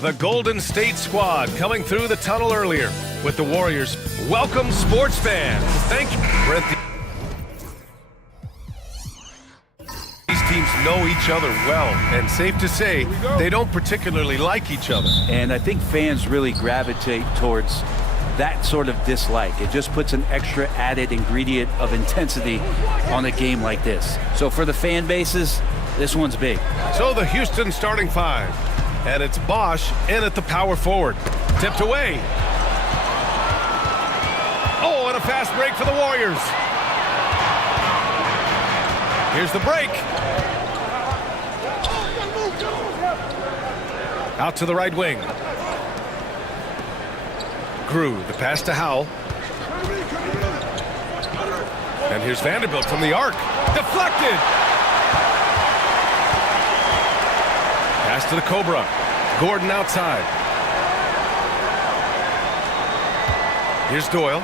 The Golden State squad coming through the tunnel earlier with the Warriors. Welcome, sports fans. Thank you. These teams know each other well, and safe to say, they don't particularly like each other. And I think fans really gravitate towards that sort of dislike. It just puts an extra added ingredient of intensity on a game like this. So for the fan bases, this one's big. So the Houston starting five. And it's Bosch in at the power forward. Tipped away. Oh, and a fast break for the Warriors. Here's the break. Out to the right wing. Grew, the pass to Howell. And here's Vanderbilt from the arc. Deflected. Pass to the Cobra. Gordon outside. Here's Doyle.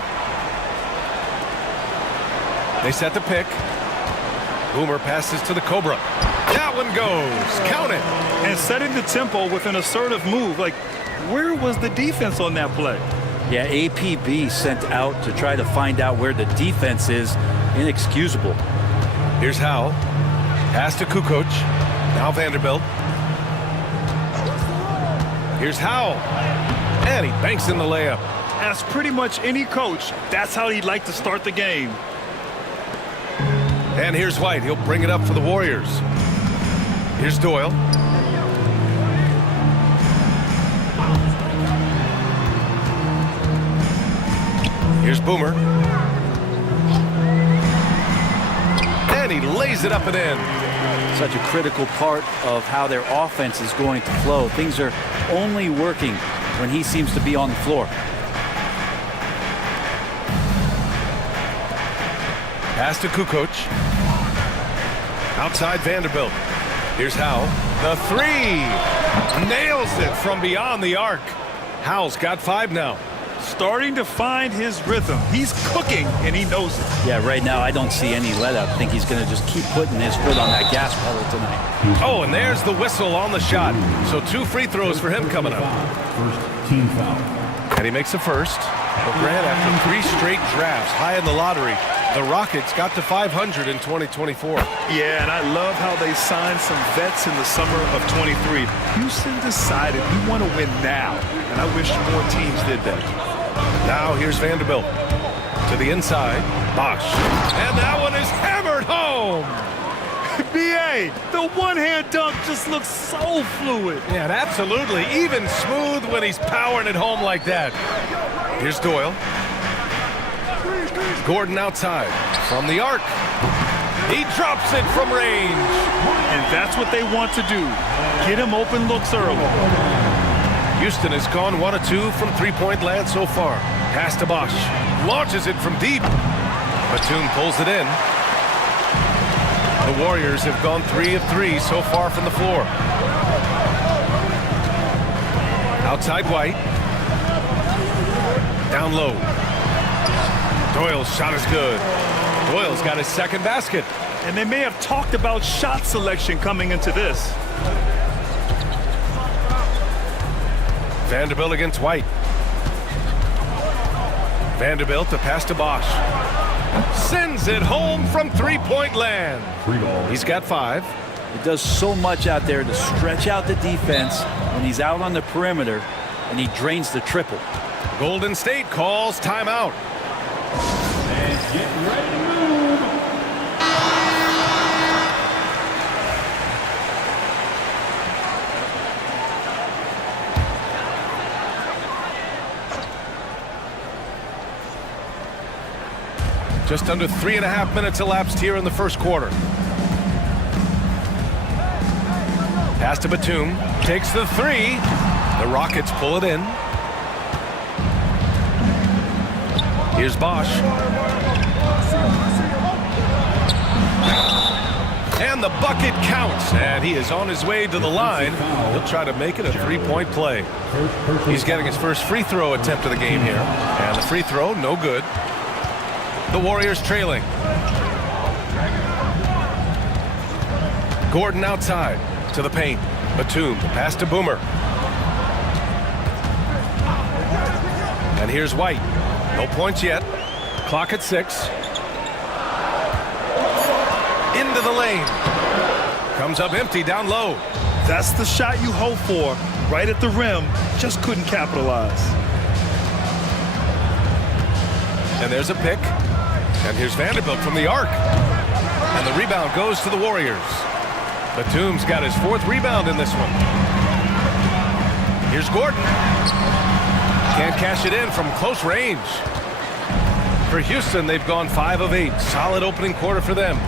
They set the pick. Boomer passes to the Cobra. That one goes. Count it. And setting the tempo with an assertive move. Like, where was the defense on that play? Yeah, APB sent out to try to find out where the defense is. Inexcusable. Here's Howell. Pass to Kukoc. Now Vanderbilt. Here's Howell. And he banks in the layup. As pretty much any coach, that's how he'd like to start the game. And here's White. He'll bring it up for the Warriors. Here's Doyle. Here's Boomer. And he lays it up and in. Such a critical part of how their offense is going to flow. Things are only working when he seems to be on the floor. Pass to Kukoc. Outside Vanderbilt. Here's Howell. The three. Nails it from beyond the arc. Howell's got 5 now. Starting to find his rhythm. He's cooking, and he knows it. Yeah, right now I don't see any let up. I think he's going to just keep putting his foot on that gas pedal tonight. Oh, and there's the whistle on the shot. So 2 free throws for him coming up. First team foul. And he makes the first. But Grant, after 3 straight drafts high in the lottery, the Rockets got to 500 in 2024. Yeah, and I love how they signed some vets in the summer of 23. Houston decided we want to win now, and I wish more teams did that. Now here's Vanderbilt. To the inside, Bosch. And that one is hammered home. B.A., the one-hand dunk just looks so fluid. Yeah, absolutely. Even smooth when he's powering it home like that. Here's Doyle. Gordon outside from the arc. He drops it from range. And that's what they want to do. Get him open looks early. Houston has gone 1 of 2 from three-point land so far. Pass to Bosch. Launches it from deep. Batum pulls it in. The Warriors have gone 3 of 3 so far from the floor. Outside White. Down low. Doyle's shot is good. Doyle's got his second basket. And they may have talked about shot selection coming into this. Vanderbilt against White. Vanderbilt to pass to Bosch. Sends it home from three-point land. He's got 5. It does so much out there to stretch out the defense when he's out on the perimeter, and he drains the triple. Golden State calls timeout. And get ready to move. Just under 3.5 minutes elapsed here in the first quarter. Pass to Batum. Takes the 3. The Rockets pull it in. Here's Bosch. And the bucket counts. And he is on his way to the line. He'll try to make it a 3-point play. He's getting his first free throw attempt of the game here. And the free throw, no good. The Warriors trailing. Gordon outside to the paint. Batum, pass to Boomer. And here's White. No points yet. Clock at 6. Into the lane. Comes up empty down low. That's the shot you hope for. Right at the rim. Just couldn't capitalize. And there's a pick. And here's Vanderbilt from the arc. And the rebound goes to the Warriors. Batum's got his 4th rebound in this one. Here's Gordon. Can't cash it in from close range. For Houston, they've gone 5 of 8. Solid opening quarter for them.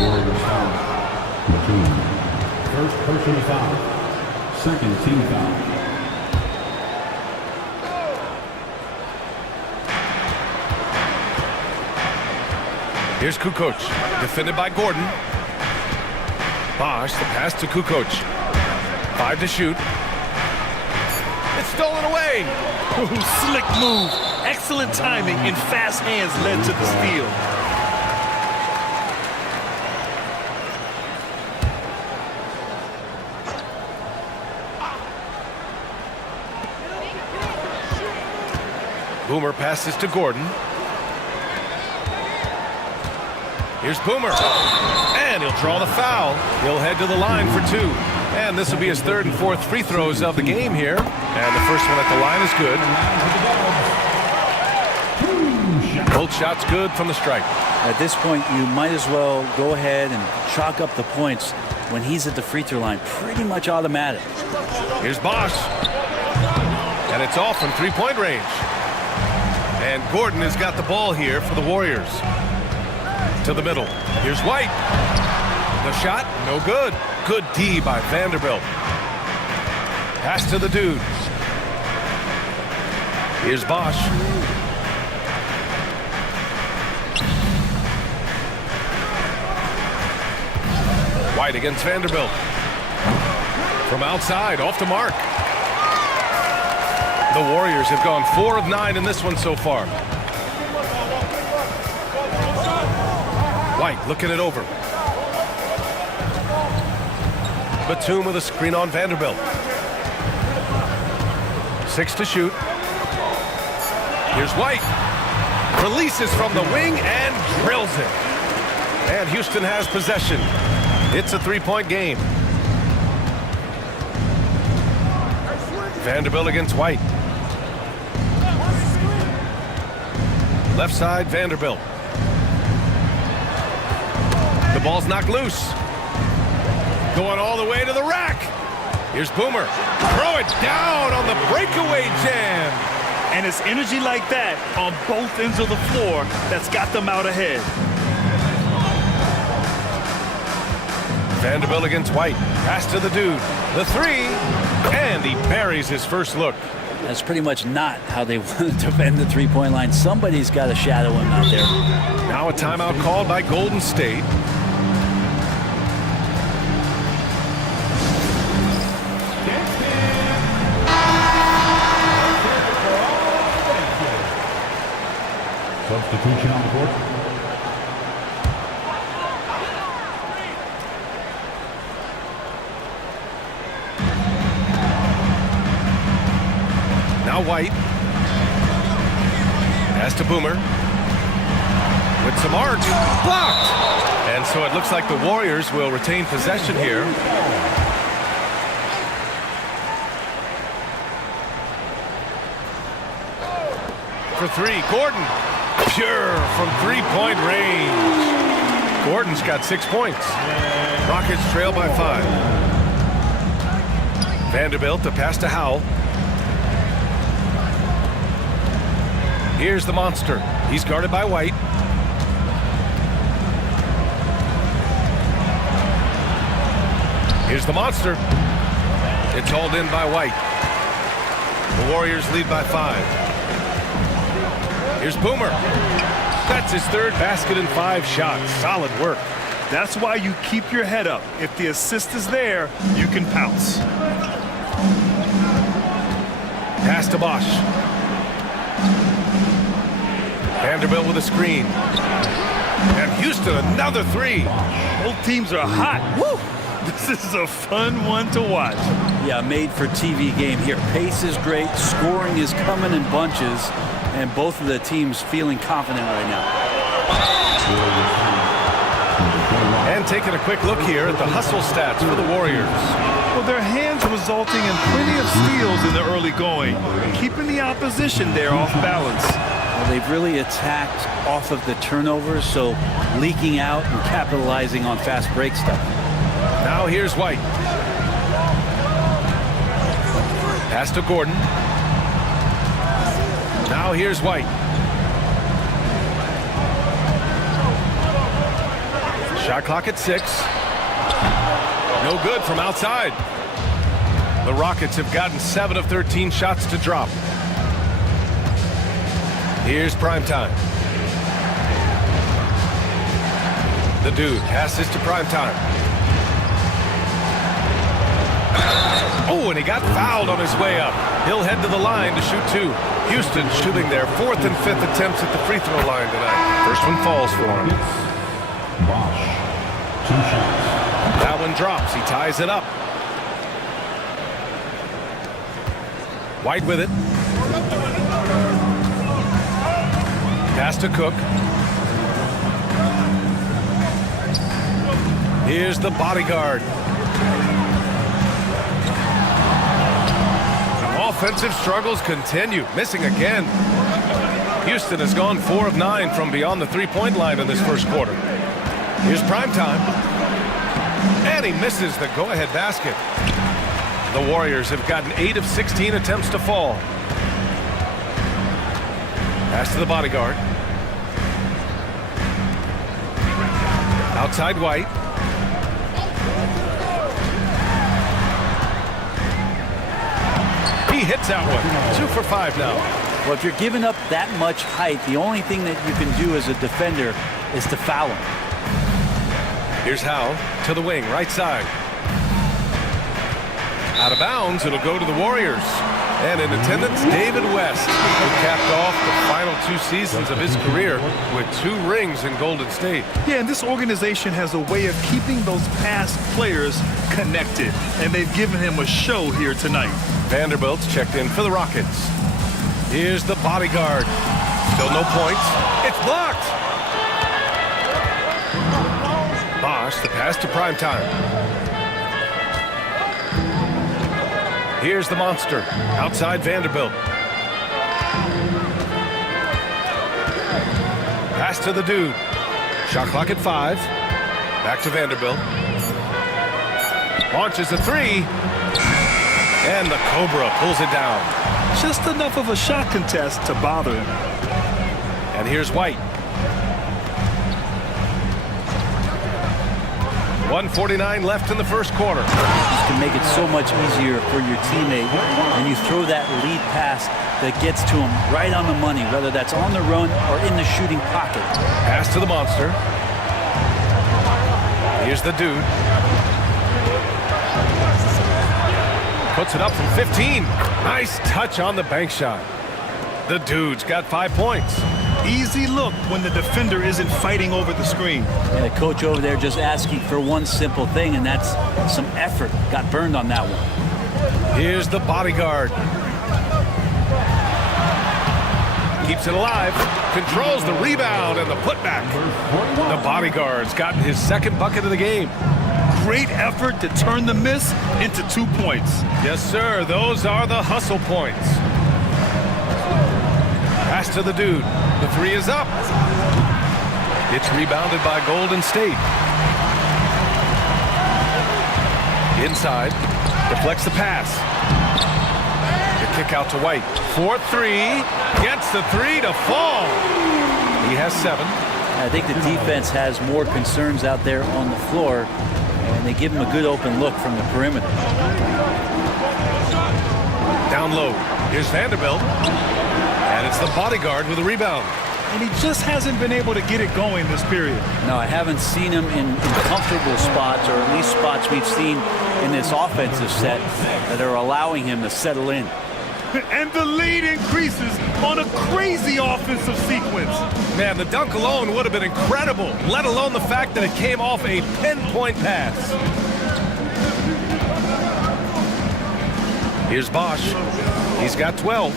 Warriors foul. Batum. First personal foul. Second team foul. Here's Kukoc, defended by Gordon. Bosch, the pass to Kukoc. 5 to shoot. It's stolen away. Ooh, slick move. Excellent timing and fast hands led to the steal. Boomer passes to Gordon. Here's Boomer. And he'll draw the foul. He'll head to the line for 2. And this will be his 3rd and 4th free throws of the game here. And the first one at the line is good. Both shots good from the stripe. At this point, you might as well go ahead and chalk up the points when he's at the free throw line. Pretty much automatic. Here's Bosch. And it's off from 3-point range. And Gordon has got the ball here for the Warriors. To the middle. Here's White. The shot, no good. Good D by Vanderbilt. Pass to the dude. Here's Bosch. White against Vanderbilt. From outside, off the mark. The Warriors have gone 4 of 9 in this one so far. White looking it over. Batum with a screen on Vanderbilt. 6 to shoot. Here's White. Releases from the wing and drills it. And Houston has possession. It's a 3-point game. Vanderbilt against White. Left side, Vanderbilt. The ball's knocked loose. Going all the way to the rack. Here's Boomer. Throw it down on the breakaway jam. And it's energy like that on both ends of the floor that's got them out ahead. Vanderbilt against White. Pass to the dude. The 3. And he buries his first look. That's pretty much not how they want to defend the 3-point line. Somebody's got to shadow him out there. Now a timeout called by Golden State. Substitution on the court. Now White. Pass to Boomer. With some arc. Blocked. And so it looks like the Warriors will retain possession here. For 3, Gordon. Pure from 3-point range. Gordon's got 6 points. Rockets trail by 5. Vanderbilt to pass to Howell. Here's the monster. He's guarded by White. Here's the monster. It's hauled in by White. The Warriors lead by 5. Here's Boomer. That's his 3rd basket in 5 shots. Solid work. That's why you keep your head up. If the assist is there, you can pounce. Pass to Bosch. Vanderbilt with a screen. And Houston another 3. Both teams are hot. Woo! This is a fun one to watch. Yeah, made for TV game here. Pace is great, scoring is coming in bunches, and both of the teams feeling confident right now. And taking a quick look here at the hustle stats for the Warriors. Well, their hands resulting in plenty of steals in the early going, keeping the opposition there off balance. Well, they've really attacked off of the turnovers, so leaking out and capitalizing on fast break stuff. Now here's White. Pass to Gordon. Now here's White. Shot clock at 6. No good from outside. The Rockets have gotten 7 of 13 shots to drop. Here's Primetime. The Dude passes to Primetime. Oh, and he got fouled on his way up. He'll head to the line to shoot 2. Houston shooting their 4th and 5th attempts at the free throw line tonight. First one falls for him. Bosch. 2 shots. That one drops. He ties it up. White with it. Pass to Cook. Here's the bodyguard. Offensive struggles continue. Missing again. Houston has gone 4 of 9 from beyond the three-point line in this first quarter. Here's Primetime. And he misses the go-ahead basket. The Warriors have gotten 8 of 16 attempts to fall. Pass to the bodyguard. Outside White. He hits that one. 2 for 5 now. Well, if you're giving up that much height, the only thing that you can do as a defender is to foul him. Here's Howe to the wing, right side. Out of bounds, it'll go to the Warriors. And in attendance, David West, who capped off the final 2 seasons of his career with 2 rings in Golden State. Yeah, and this organization has a way of keeping those past players connected, and they've given him a show here tonight. Vanderbilt's checked in for the Rockets. Here's the bodyguard. Still no points. It's blocked. Bosch, the pass to Primetime. Here's the monster. Outside Vanderbilt. Pass to the Dude. Shot clock at 5. Back to Vanderbilt. Launches a 3. And the Cobra pulls it down. Just enough of a shot contest to bother him. And here's White. 1:49 left in the first quarter. This can make it so much easier for your teammate, and you throw that lead pass that gets to him right on the money, whether that's on the run or in the shooting pocket. Pass to the monster. Here's the Dude. Puts it up from 15. Nice touch on the bank shot. The Dude's got 5 points. Easy look when the defender isn't fighting over the screen. And the coach over there just asking for one simple thing, and that's some effort. Got burned on that one. Here's the bodyguard. Keeps it alive. Controls the rebound and the putback. The bodyguard's gotten his 2nd bucket of the game. Great effort to turn the miss into 2 points. Yes, sir. Those are the hustle points. Pass to the Dude. The 3 is up. It's rebounded by Golden State. Inside. Deflects the pass. The kick out to White. 4-3. Gets the 3 to fall. He has 7. I think the defense has more concerns out there on the floor, and they give him a good open look from the perimeter. Down low. Here's Vanderbilt. And it's the bodyguard with a rebound. And he just hasn't been able to get it going this period. No, I haven't seen him in comfortable spots, or at least spots we've seen in this offensive set that are allowing him to settle in. And the lead increases on a crazy offensive sequence. Man, the dunk alone would have been incredible, let alone the fact that it came off a pinpoint pass. Here's Bosch. He's got 12.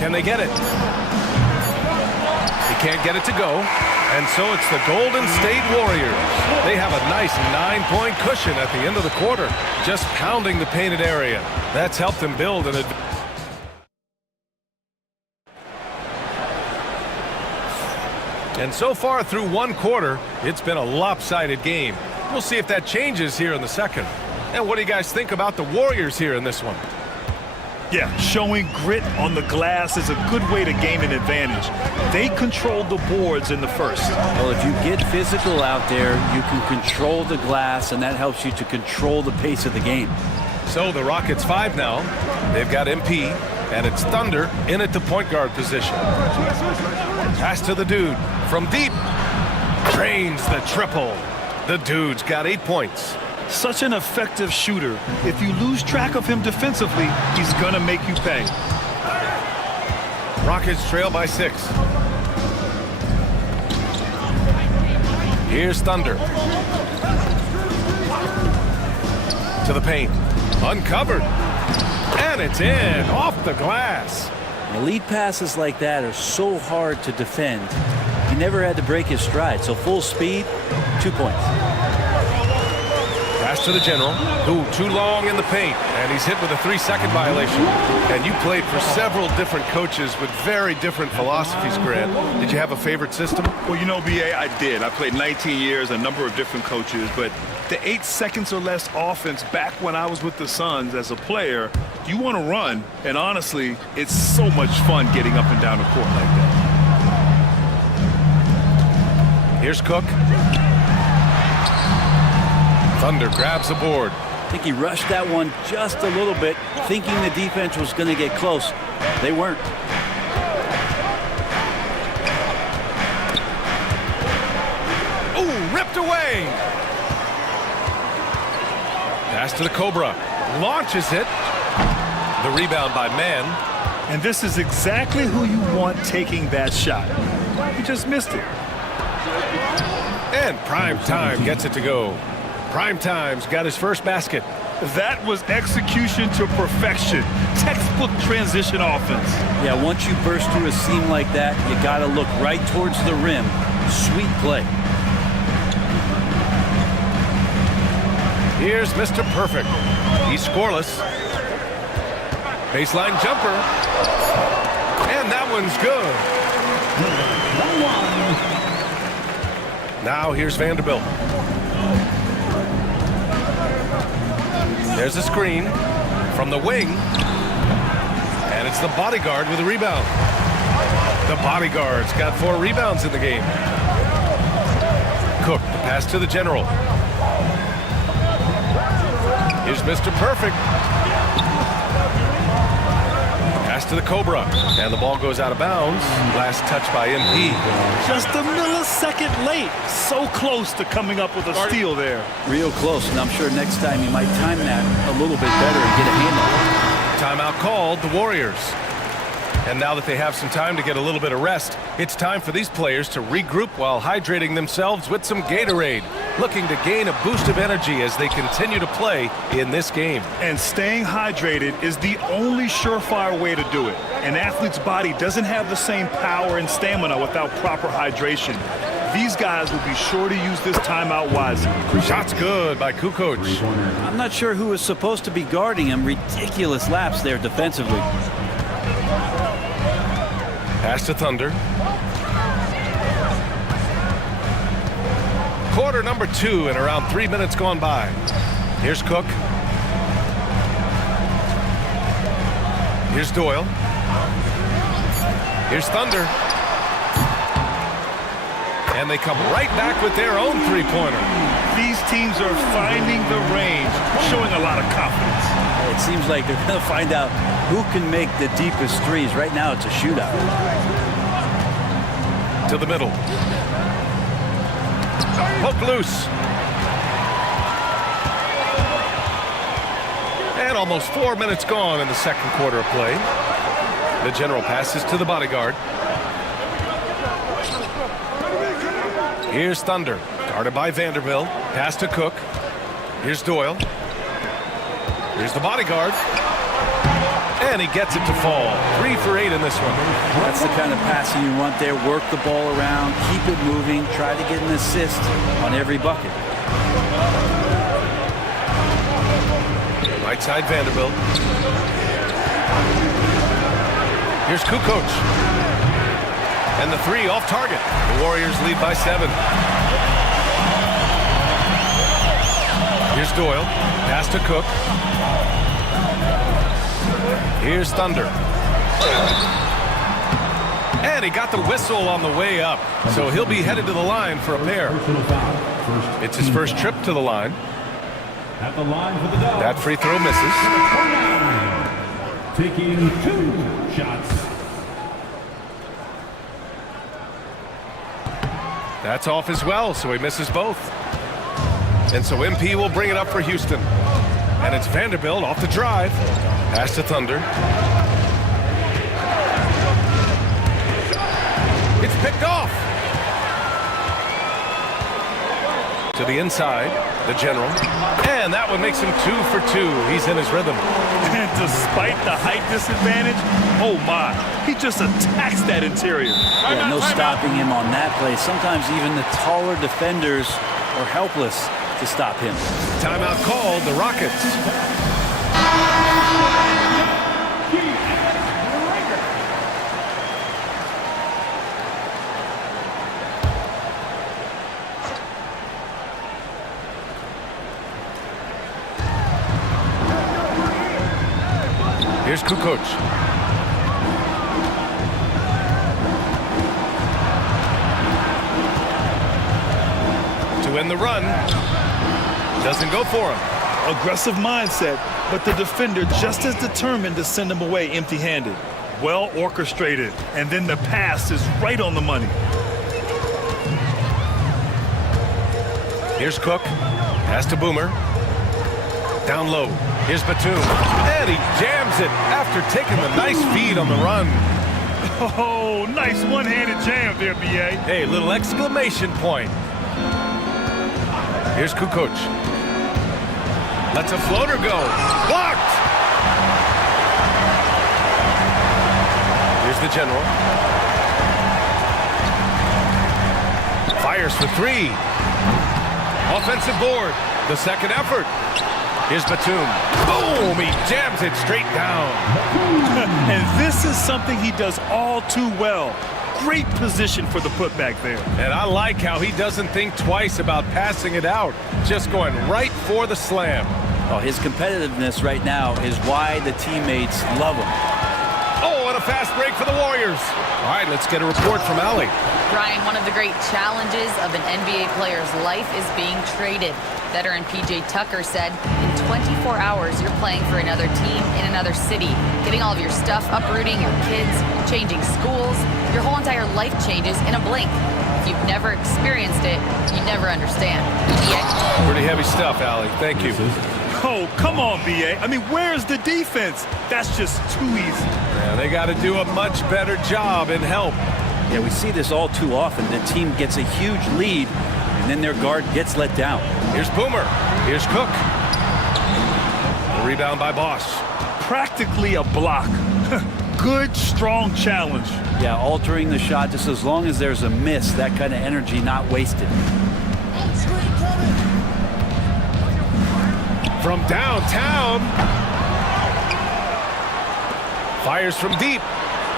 Can they get it? He can't get it to go. And so it's the Golden State Warriors. They have a nice 9-point cushion at the end of the quarter, just pounding the painted area. That's helped them build an advantage. And so far through one quarter, it's been a lopsided game. We'll see if that changes here in the second. And what do you guys think about the Warriors here in this one? Yeah, showing grit on the glass is a good way to gain an advantage. They controlled the boards in the first. Well, if you get physical out there, you can control the glass, and that helps you to control the pace of the game. So the Rockets 5 now. They've got MP, and it's Thunder in at the point guard position. Pass to the dude from deep. Drains the triple. The dude's got 8 points. Such an effective shooter. If you lose track of him defensively, he's going to make you pay. Rockets trail by 6. Here's Thunder. To the paint. Uncovered. And it's in. Off the glass. Elite passes like that are so hard to defend. He never had to break his stride. So full speed, 2 points. Pass to the general, who too long in the paint, and he's hit with a 3-second violation. And you played for several different coaches with very different philosophies, Grant. Did you have a favorite system? Well, you know, B.A., I did. I played 19 years, a number of different coaches, but the 8 seconds or less offense back when I was with the Suns as a player, you want to run, and honestly, it's so much fun getting up and down the court like that. Here's Cook. Thunder grabs the board. I think he rushed that one just a little bit, thinking the defense was going to get close. They weren't. Ooh, ripped away. Pass to the Cobra. Launches it. The rebound by Mann. And this is exactly who you want taking that shot. He just missed it. And Prime Time gets it to go. Prime Time's got his first basket. That was execution to perfection. Textbook transition offense. Yeah, once you burst through a seam like that, you got to look right towards the rim. Sweet play. Here's Mr. Perfect. He's scoreless. Baseline jumper. And that one's good. Now here's Vanderbilt. There's a screen from the wing. And it's the bodyguard with a rebound. The bodyguard's got 4 rebounds in the game. Cook, the pass to the general. Here's Mr. Perfect. Pass to the Cobra. And the ball goes out of bounds. Last touch by MP. Just a millisecond late. So close to coming up with a steal there. Real close, and I'm sure next time you might time that a little bit better and get a handle. Timeout called, the Warriors. And now that they have some time to get a little bit of rest, it's time for these players to regroup while hydrating themselves with some Gatorade, looking to gain a boost of energy as they continue to play in this game. And staying hydrated is the only surefire way to do it. An athlete's body doesn't have the same power and stamina without proper hydration. These guys will be sure to use this timeout wisely. Shot's good by Kukoc. I'm not sure who was supposed to be guarding him. Ridiculous lapse there defensively. Pass to Thunder. Quarter number 2 and around 3 minutes gone by. Here's Cook. Here's Doyle. Here's Thunder. And they come right back with their own 3-pointer. These teams are finding the range, showing a lot of confidence. It seems like they're going to find out who can make the deepest threes. Right now, it's a shootout. To the middle. Poke loose. And almost 4 minutes gone in the second quarter of play. The general passes to the bodyguard. Here's Thunder, guarded by Vanderbilt. Pass to Cook. Here's Doyle. Here's the bodyguard. And he gets it to fall. 3 for 8 in this one. That's the kind of passing you want there. Work the ball around, keep it moving, try to get an assist on every bucket. Right side Vanderbilt. Here's Kukoc. And the 3 off target. The Warriors lead by 7. Here's Doyle. Pass to Cook. Here's Thunder. And he got the whistle on the way up. So he'll be headed to the line for a pair. It's his first trip to the line. At the line for the Dogs. That free throw misses. Taking 2 shots. That's off as well, so he misses both. And so MP will bring it up for Houston. And it's Vanderbilt off the drive. Pass to Thunder. It's picked off. To the inside, the General. And that one makes him 2 for 2. He's in his rhythm. And despite the height disadvantage, oh my, he just attacks that interior. Yeah, no stopping him on that play. Sometimes even the taller defenders are helpless to stop him. Timeout called, the Rockets. Here's Kukoc. To end the run. Doesn't go for him. Aggressive mindset, but the defender just as determined to send him away empty-handed. Well orchestrated, and then the pass is right on the money. Here's Cook. Pass to Boomer. Down low. Here's Batum. And he jams it after taking the nice feed on the run. Oh, nice one-handed jam there, B.A. Hey, little exclamation point. Here's Kukoc. Lets a floater go. Blocked! Here's the General. Fires for 3. Offensive board. The second effort. Here's Batum. Boom! He jams it straight down. And this is something he does all too well. Great position for the putback there. And I like how he doesn't think twice about passing it out. Just going right for the slam. Oh, his competitiveness right now is why the teammates love him. Oh, and a fast break for the Warriors. All right, let's get a report from Allie. Brian, one of the great challenges of an NBA player's life is being traded. Veteran P.J. Tucker said, in 24 hours, you're playing for another team in another city, getting all of your stuff, uprooting your kids, changing schools. Your whole entire life changes in a blink. If you've never experienced it, you never understand. Yeah. Pretty heavy stuff, Allie. Thank you. Oh, come on, B.A. I mean, where's the defense? That's just too easy. Yeah, they got to do a much better job in help. Yeah, we see this all too often. The team gets a huge lead, and then their guard gets let down. Here's Boomer. Here's Cook. The rebound by Bosch. Practically a block. Good, strong challenge. Yeah, altering the shot just as long as there's a miss, that kind of energy not wasted. From downtown. Fires from deep.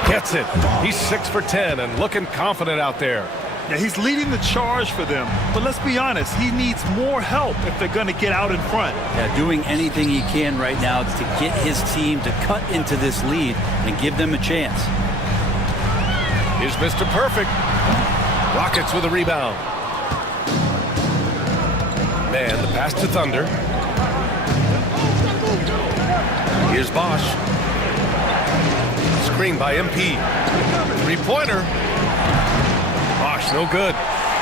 Gets it. He's 6 for 10 and looking confident out there. Yeah, he's leading the charge for them. But let's be honest, he needs more help if they're going to get out in front. Yeah, doing anything he can right now to get his team to cut into this lead and give them a chance. Here's Mr. Perfect. Rockets with a rebound. Man, the pass to Thunder. Here's Bosch. Screen by MP. Three-pointer. Bosch, no good.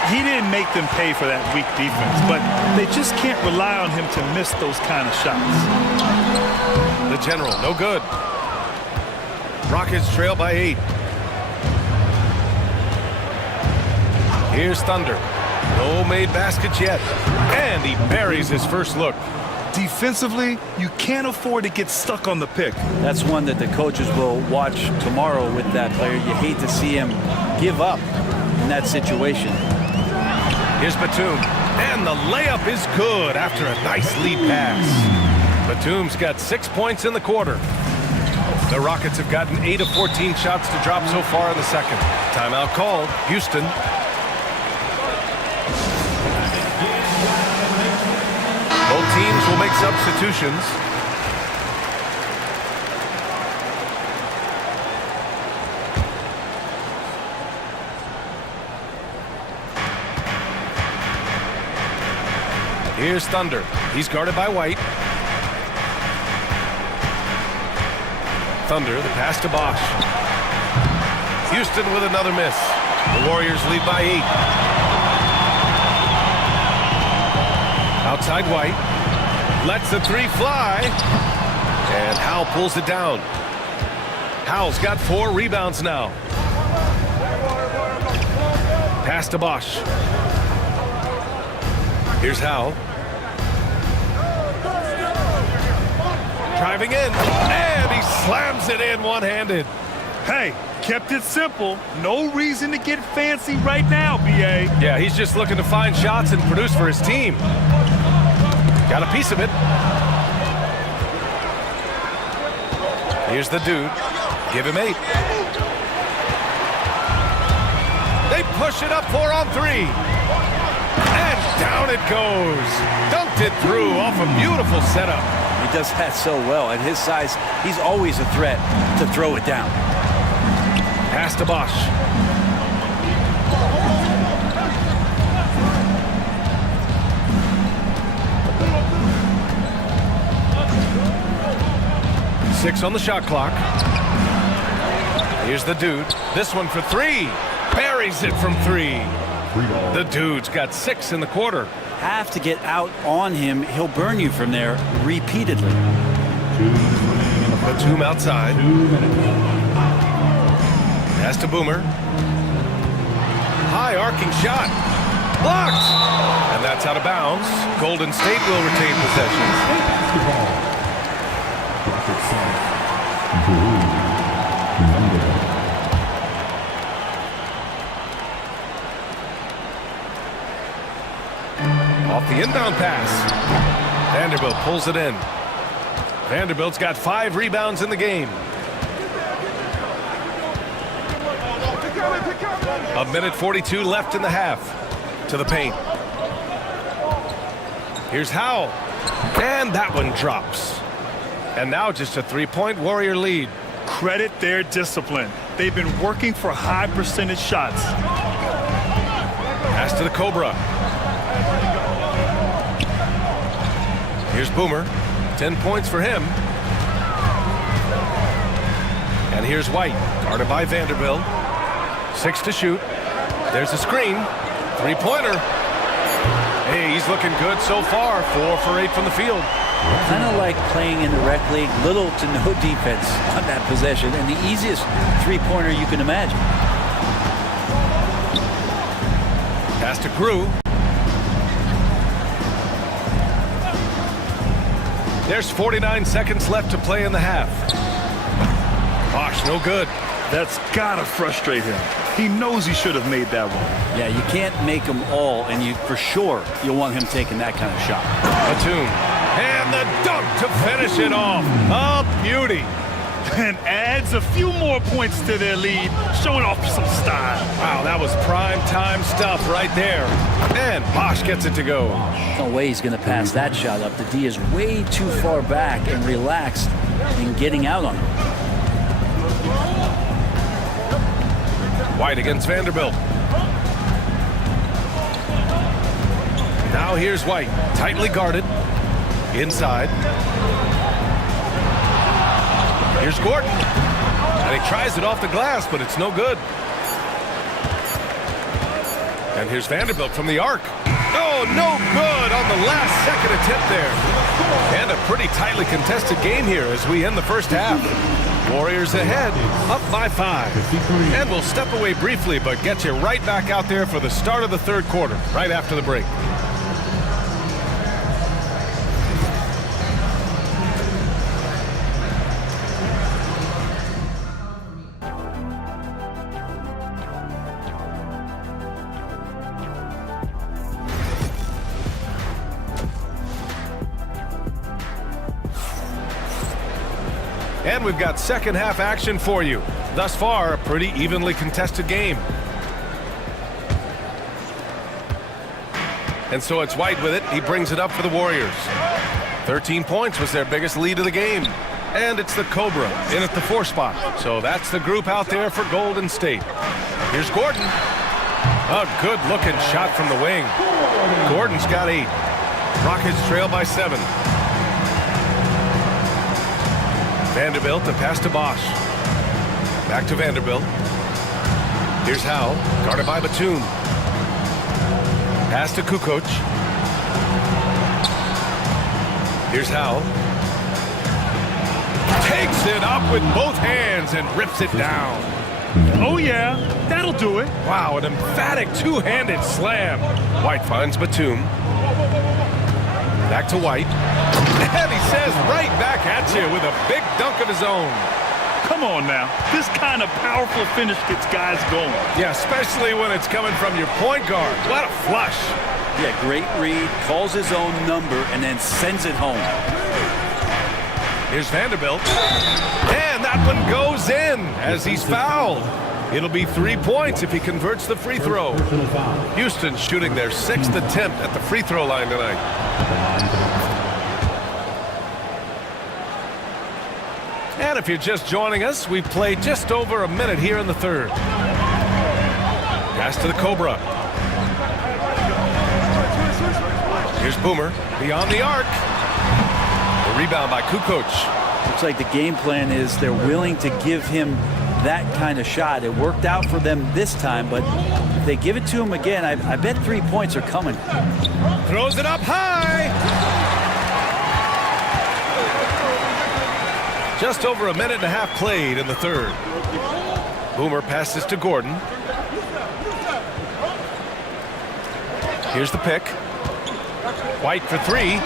He didn't make them pay for that weak defense, but they just can't rely on him to miss those kind of shots. The General, no good. Rockets trail by 8. Here's Thunder. No made baskets yet. And he buries his first look. Defensively, you can't afford to get stuck on the pick. That's one that the coaches will watch tomorrow with that player. You hate to see him give up in that situation. Here's Batum, and the layup is good after a nice lead pass. Batum's got 6 points in the quarter. The Rockets have gotten 8 of 14 shots to drop so far in the second. Timeout called. Houston. Both teams will make substitutions. Here's Thunder. He's guarded by White. Thunder, the pass to Bosch. Houston with another miss. The Warriors lead by 8. Outside White. Lets the three fly. And Howell pulls it down. Howell's got 4 rebounds now. Pass to Bosch. Here's Howell. Driving in, and he slams it in one-handed. Hey, kept it simple. No reason to get fancy right now, B.A. Yeah, he's just looking to find shots and produce for his team. Got a piece of it. Here's the dude. Give him 8. They push it up 4 on 3. And down it goes. Dunked it through off a beautiful setup. He does that so well. At his size, he's always a threat to throw it down. Pass to Bosch. Six on the shot clock. Here's the dude. This one for 3. Buries it from 3. The dude's got 6 in the quarter. Have to get out on him. He'll burn you from there repeatedly. Batum outside. Pass to Boomer. High arcing shot. Blocked. And that's out of bounds. Golden State will retain possession. Off the inbound pass. Vanderbilt pulls it in. Vanderbilt's got 5 rebounds in the game. A minute 42 left in the half. To the paint. Here's Howell. And that one drops. And now just a 3-point Warrior lead. Credit their discipline. They've been working for high percentage shots. Pass to the Cobra. Here's Boomer. 10 points for him. And here's White, guarded by Vanderbilt. 6 to shoot. There's a screen. 3-pointer. Hey, he's looking good so far. 4 for 8 from the field. Kind of like playing in the rec league. Little to no defense on that possession. And the easiest 3-pointer you can imagine. Pass to Crew. There's 49 seconds left to play in the half. Bosch, no good. That's gotta frustrate him. He knows he should have made that one. Yeah, you can't make them all, and you for sure you'll want him taking that kind of shot. Batum. And the dunk to finish it off. A beauty. And adds a few more points to their lead, showing off some style. Wow, that was prime time stuff right there. And Bosch gets it to go. No way he's going to pass that shot up. The D is way too far back and relaxed in getting out on him. White against Vanderbilt. Now here's White, tightly guarded. Inside. Here's Gordon. And he tries it off the glass, but it's no good. And here's Vanderbilt from the arc. Oh, no good on the last second attempt there. And a pretty tightly contested game here as we end the first half. Warriors ahead, up by 5. And we'll step away briefly, but get you right back out there for the start of the third quarter, right after the break. And we've got second half action for you. Thus far, a pretty evenly contested game. And so it's White with it. He brings it up for the Warriors. 13 points was their biggest lead of the game. And it's the Cobra in at the 4 spot. So that's the group out there for Golden State. Here's Gordon. A good-looking shot from the wing. Gordon's got 8. Rockets trail by 7. Vanderbilt to pass to Bosch. Back to Vanderbilt. Here's Howe, guarded by Batum. Pass to Kukoc. Here's Howe. Takes it up with both hands and rips it down. Oh, yeah, that'll do it. Wow, an emphatic two-handed slam. White finds Batum. Back to White. And he says right back at you with a big dunk of his own. Come on now. This kind of powerful finish gets guys going. Yeah, especially when it's coming from your point guard. What a flush. Yeah, great read, calls his own number, and then sends it home. Here's Vanderbilt. And that one goes in as he's fouled. It'll be 3 points if he converts the free throw. Houston shooting their 6th attempt at the free throw line tonight. And if you're just joining us, we've played just over a minute here in the third. Pass to the Cobra. Here's Boomer beyond the arc. The rebound by Kukoc. Looks like the game plan is they're willing to give him that kind of shot. It worked out for them this time, but if they give it to him again, I bet 3 points are coming. Throws it up high. Just over a minute and a half played in the third. Boomer passes to Gordon. Here's the pick. White for 3.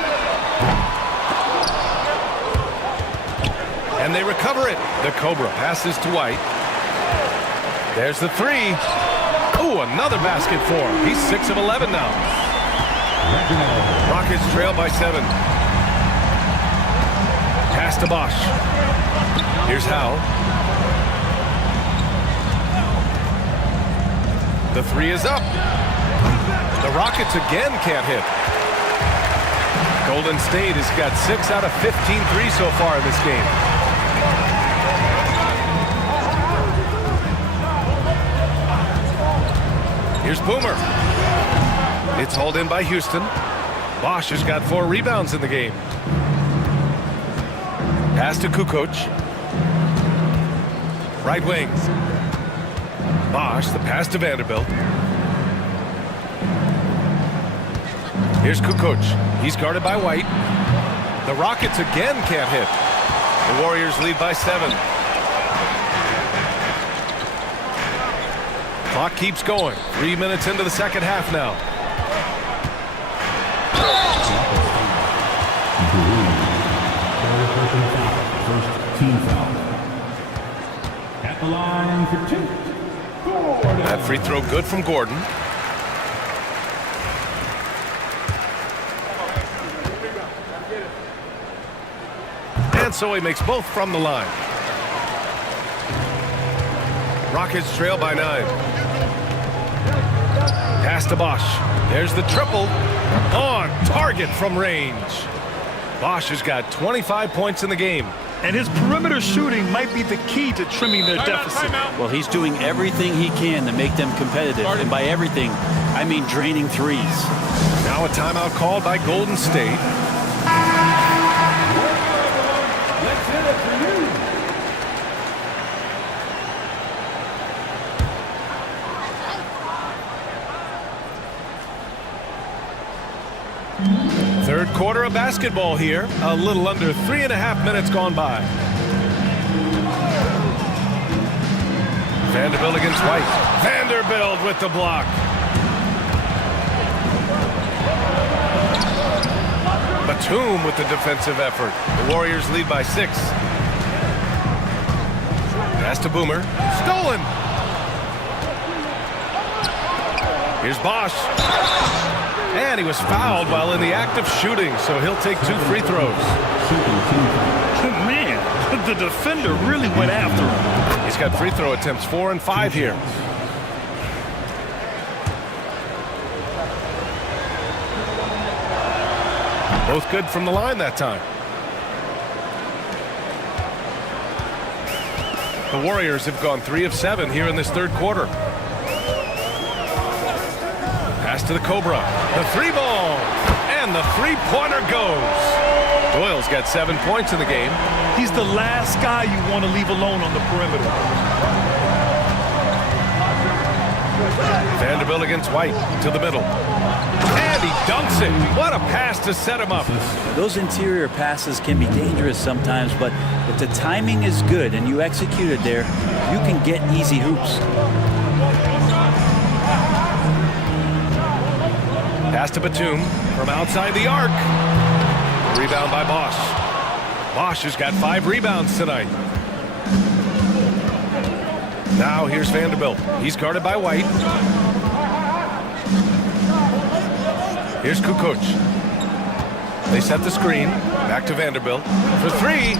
And they recover it. The Cobra passes to White. There's the 3. Ooh, another basket for him. He's 6 of 11 now. Rockets trail by 7. Pass to Bosch. Here's Howe. The 3 is up. The Rockets again can't hit. Golden State has got 6 out of 15 threes so far in this game. Here's Boomer. It's hauled in by Houston. Bosch has got 4 rebounds in the game. Pass to Kukoc. Right wing. Bosch, the pass to Vanderbilt. Here's Kukoc. He's guarded by White. The Rockets again can't hit. The Warriors lead by 7. Clock keeps going. 3 minutes into the second half now. First team foul. At the line for 2. Gordon. That free throw good from Gordon. And so he makes both from the line. Rockets trail by 9. Pass to Bosch. There's the triple. On target from range. Bosch has got 25 points in the game. And his perimeter shooting might be the key to trimming their deficit. Well, he's doing everything he can to make them competitive. And by everything, I mean draining threes. Now a timeout called by Golden State. Let's hit it for you. Third quarter of basketball here. A little under 3.5 minutes gone by. Vanderbilt against White. Vanderbilt with the block. Batum with the defensive effort. The Warriors lead by 6. Pass to Boomer. Stolen. Here's Bosch. And he was fouled while in the act of shooting, so he'll take 2 free throws. Man, the defender really went after him. He's got free throw attempts 4 and 5 here. Both good from the line that time. The Warriors have gone 3 of 7 here in this third quarter. Pass to the Cobra. The 3-ball. And the 3-pointer goes. Doyle's got 7 points in the game. He's the last guy you want to leave alone on the perimeter. Vanderbilt against White to the middle. And he dunks it. What a pass to set him up. Those interior passes can be dangerous sometimes, but if the timing is good and you execute it there, you can get easy hoops. Pass to Batum from outside the arc. Rebound by Bosch. Bosch has got 5 rebounds tonight. Now here's Vanderbilt. He's guarded by White. Here's Kukoc. They set the screen. Back to Vanderbilt for 3.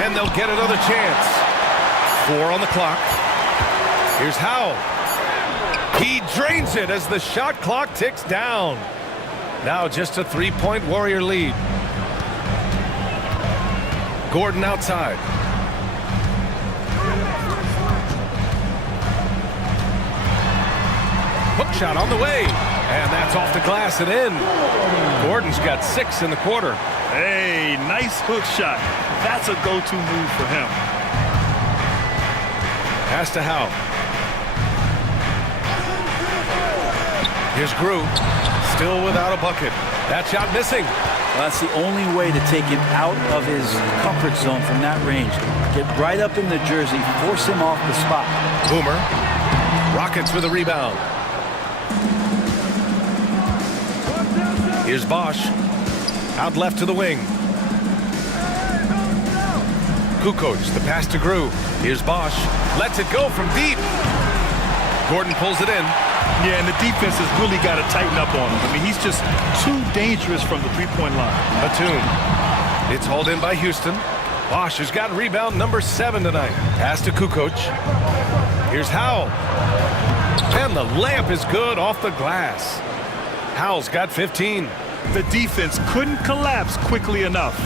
And they'll get another chance. 4 on the clock. Here's Howell. He drains it as the shot clock ticks down. Now just a 3-point Warrior lead. Gordon outside. Hook shot on the way. And that's off the glass and in. Gordon's got 6 in the quarter. Hey, nice hook shot. That's a go-to move for him. Pass to Howe. Here's Grew. Still without a bucket. That shot missing. Well, that's the only way to take him out of his comfort zone from that range. Get right up in the jersey, force him off the spot. Boomer. Rockets with a rebound. Here's Bosch. Out left to the wing. Kukoc, the pass to Grew. Here's Bosch. Lets it go from deep. Gordon pulls it in. Yeah, and the defense has really got to tighten up on him. I mean, he's just too dangerous from the three-point line. Batum. It's hauled in by Houston. Bosch has got rebound number 7 tonight. Pass to Kukoc. Here's Howell. And the layup is good off the glass. Howell's got 15. The defense couldn't collapse quickly enough.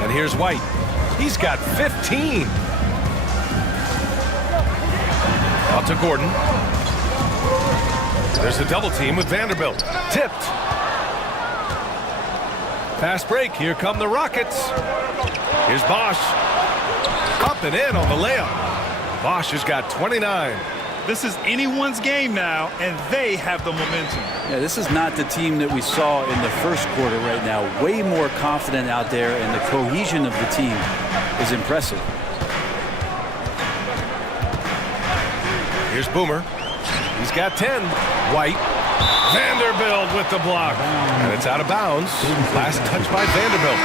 And here's White. He's got 15. Out to Gordon. There's a double team with Vanderbilt. Tipped. Fast break. Here come the Rockets. Here's Bosch. Up and in on the layup. Bosch has got 29. This is anyone's game now, and they have the momentum. Yeah, this is not the team that we saw in the first quarter right now. Way more confident out there, and the cohesion of the team is impressive. Here's Boomer. He's got 10. White. Vanderbilt with the block. And it's out of bounds. Last touch by Vanderbilt.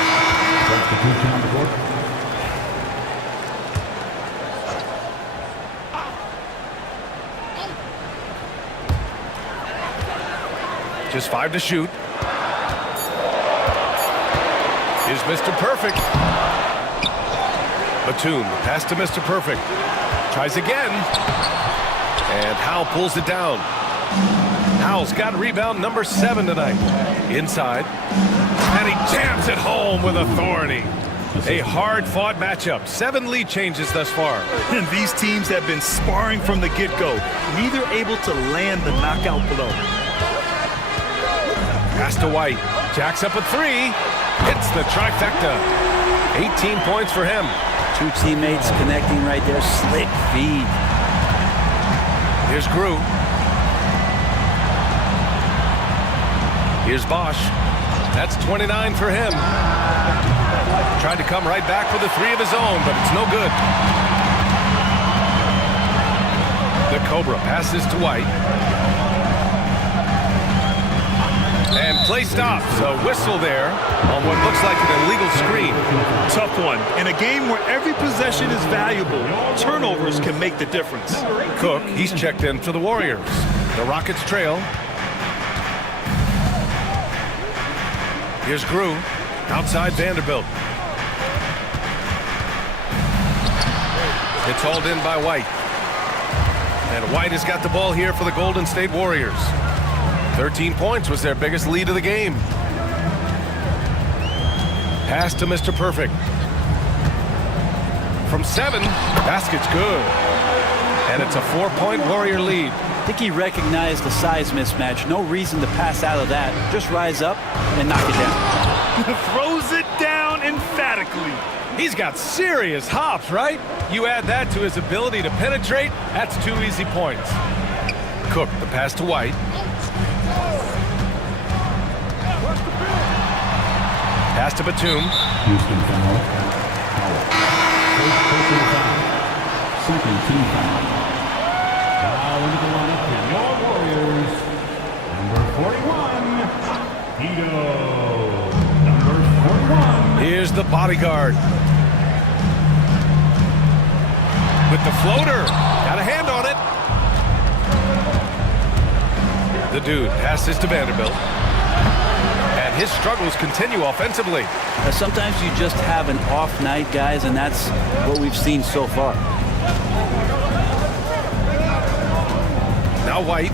Just 5 to shoot. Here's Mr. Perfect. Batum, pass to Mr. Perfect. Tries again. And Howell pulls it down. Howell's got rebound number 7 tonight. Inside. And he jams it home with authority. A hard-fought matchup. 7 lead changes thus far. And these teams have been sparring from the get-go. Neither able to land the knockout blow. Pass to White. Jacks up a 3. Hits the trifecta. 18 points for him. 2 teammates connecting right there. Slick feed. Here's Grew. Here's Bosch. That's 29 for him. Tried to come right back with a 3 of his own, but it's no good. The Cobra passes to White. And play stops. A whistle there on what looks like an illegal screen. Tough one. In a game where every possession is valuable, turnovers can make the difference. Cook, he's checked in for the Warriors. The Rockets trail. Here's Grew. Outside Vanderbilt. It's hauled in by White. And White has got the ball here for the Golden State Warriors. 13 points was their biggest lead of the game. Pass to Mr. Perfect. From 7, basket's good. And it's a 4-point Warrior lead. I think he recognized the size mismatch. No reason to pass out of that. Just rise up and knock it down. Throws it down emphatically. He's got serious hops, right? You add that to his ability to penetrate, that's 2 easy points. Cook, the pass to White. Pass to Batum. Houston foul. First personal foul. Second team foul. Now into the lineup for your Warriors. Number 41, Tito. Number 41. Here's the bodyguard. With the floater. Got a hand on it. The dude passes to Vanderbilt. And his struggles continue offensively. Sometimes you just have an off night, guys, and that's what we've seen so far. Now White.